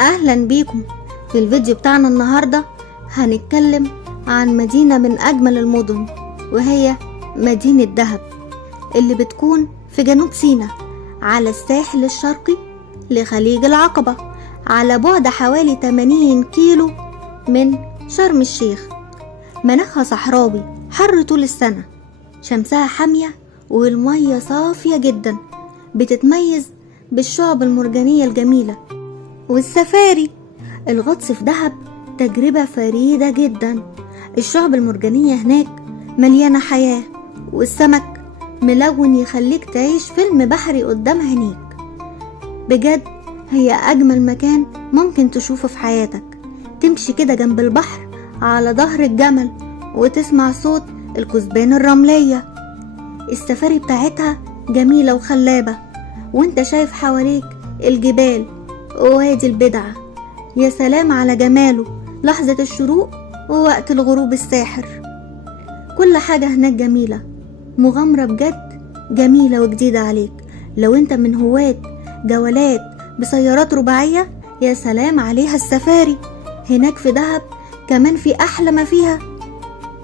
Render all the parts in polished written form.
اهلا بيكم. في الفيديو بتاعنا النهاردة هنتكلم عن مدينة من اجمل المدن، وهي مدينة دهب اللي بتكون في جنوب سيناء على الساحل الشرقي لخليج العقبة، على بعد حوالي 80 كيلو من شرم الشيخ. مناخها صحراوي حر طول السنة، شمسها حامية والمية صافية جدا، بتتميز بالشعب المرجانية الجميلة والسفاري. الغطس في دهب تجربة فريدة جدا. الشعب المرجانية هناك مليانة حياة، والسمك ملون يخليك تعيش فيلم بحري قدام عينيك. بجد هي أجمل مكان ممكن تشوفه في حياتك. تمشي كده جنب البحر على ظهر الجمل وتسمع صوت الكثبان الرملية. السفاري بتاعتها جميلة وخلابة، وانت شايف حواليك الجبال ووادي البدعة. يا سلام على جماله، لحظة الشروق ووقت الغروب الساحر. كل حاجة هناك جميلة، مغامرة بجد جميلة وجديدة عليك. لو انت من هواة جولات بسيارات رباعية، يا سلام عليها السفاري. هناك في دهب كمان في أحلى ما فيها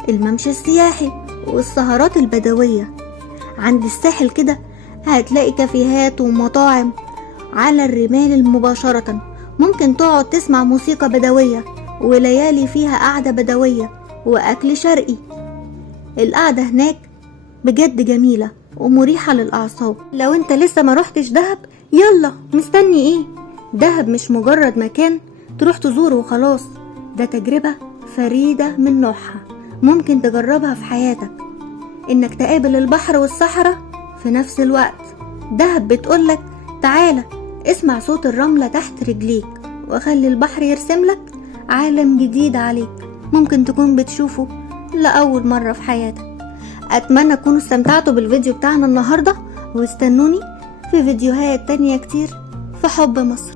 الممشى السياحي والسهرات البدوية. عند الساحل كده هتلاقي كافيهات ومطاعم على الرمال مباشرة، ممكن تقعد تسمع موسيقى بدوية، وليالي فيها قعدة بدوية وأكل شرقي. القعدة هناك بجد جميلة ومريحة للأعصاب. لو انت لسه ما روحتش دهب، يلا مستني ايه؟ دهب مش مجرد مكان تروح تزوره وخلاص، ده تجربة فريدة من نوعها ممكن تجربها في حياتك، انك تقابل البحر والصحراء في نفس الوقت. دهب بتقولك تعالى اسمع صوت الرملة تحت رجليك، وخلي البحر يرسملك عالم جديد عليك ممكن تكون بتشوفه لأول مرة في حياتك. أتمنى تكونوا استمتعتوا بالفيديو بتاعنا النهاردة، واستنوني في فيديوهات تانية كتير في حب مصر.